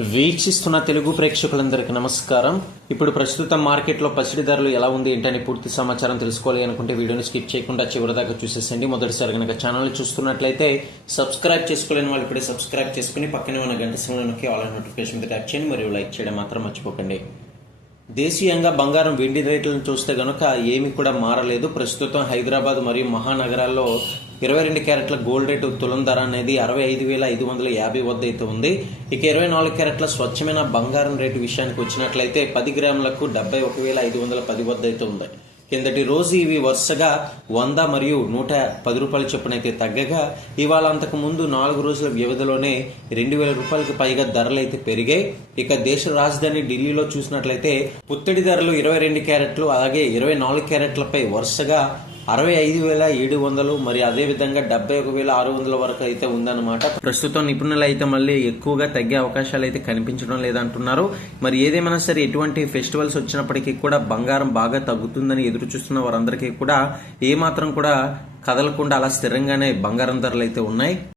వీక్షిస్తున్న తెలుగు ప్రేక్షకులందరికీ నమస్కారం. ఇప్పుడు ప్రస్తుతం మార్కెట్లో పసిడి ధరలు ఎలా ఉంది ఏంటని పూర్తి సమాచారం తెలుసుకోవాలి అనుకుంటే వీడియోని స్కిప్ చేయకుండా చివరిదాకా చూసేసండి. మొదటిసారి కనుక ఛానల్ చూస్తున్నట్లయితే సబ్స్క్రైబ్ చేసుకోలేని వాళ్ళు ఇప్పుడే సబ్స్క్రైబ్ చేసుకుని పక్కనే ఉన్న గంట సింహంలో నొక్కి ఆల్ నోటిఫికేషన్ మీద ట్యాప్ చేయండి. మరియు లైక్ చేయడం మాత్రం మర్చిపోకండి. దేశీయంగా బంగారం వెండి రేట్లను చూస్తే గనుక ఏమి కూడా మారలేదు. ప్రస్తుతం హైదరాబాద్ మరియు మహానగరాల్లో ఇరవై రెండు క్యారెట్ల గోల్డ్ రేటు తులం ధర అనేది అరవై ఐదు వేల ఐదు వందల యాభై వద్ద అయితే ఉంది. ఇక ఇరవై నాలుగు క్యారెట్ల స్వచ్ఛమైన బంగారం రేటు విషయానికి వచ్చినట్లయితే పది గ్రాములకు డెబ్బై ఒక వేల ఐదు వందల పది వద్ద అయితే ఉంది. కిందటి రోజు ఇవి వరుసగా వంద మరియు నూట పది రూపాయల చొప్పున అయితే తగ్గగా ఇవాళ అంతకు ముందు నాలుగు రోజుల వ్యవధిలోనే రెండు వేల రూపాయలకు పైగా ధరలు అయితే పెరిగాయి. ఇక దేశ రాజధాని ఢిల్లీలో చూసినట్లయితే పుత్తడి ధరలు ఇరవై రెండు క్యారెట్లు అలాగే ఇరవై నాలుగు క్యారెట్లపై వరుసగా అరవై ఐదు వేల ఏడు వందలు మరి అదే విధంగా డెబ్బై ఒక వేల ఆరు వందల వరకు అయితే ఉందన్నమాట. ప్రస్తుతం నిపుణులు అయితే మళ్ళీ ఎక్కువగా తగ్గే అవకాశాలు అయితే కనిపించడం లేదంటున్నారు. మరి ఏదేమైనా సరే ఎటువంటి ఫెస్టివల్స్ వచ్చినప్పటికీ కూడా బంగారం బాగా తగ్గుతుందని ఎదురు చూస్తున్న వారందరికీ కూడా ఏమాత్రం కూడా కదలకుండా అలా స్థిరంగానే బంగారం ధరలు అయితే ఉన్నాయి.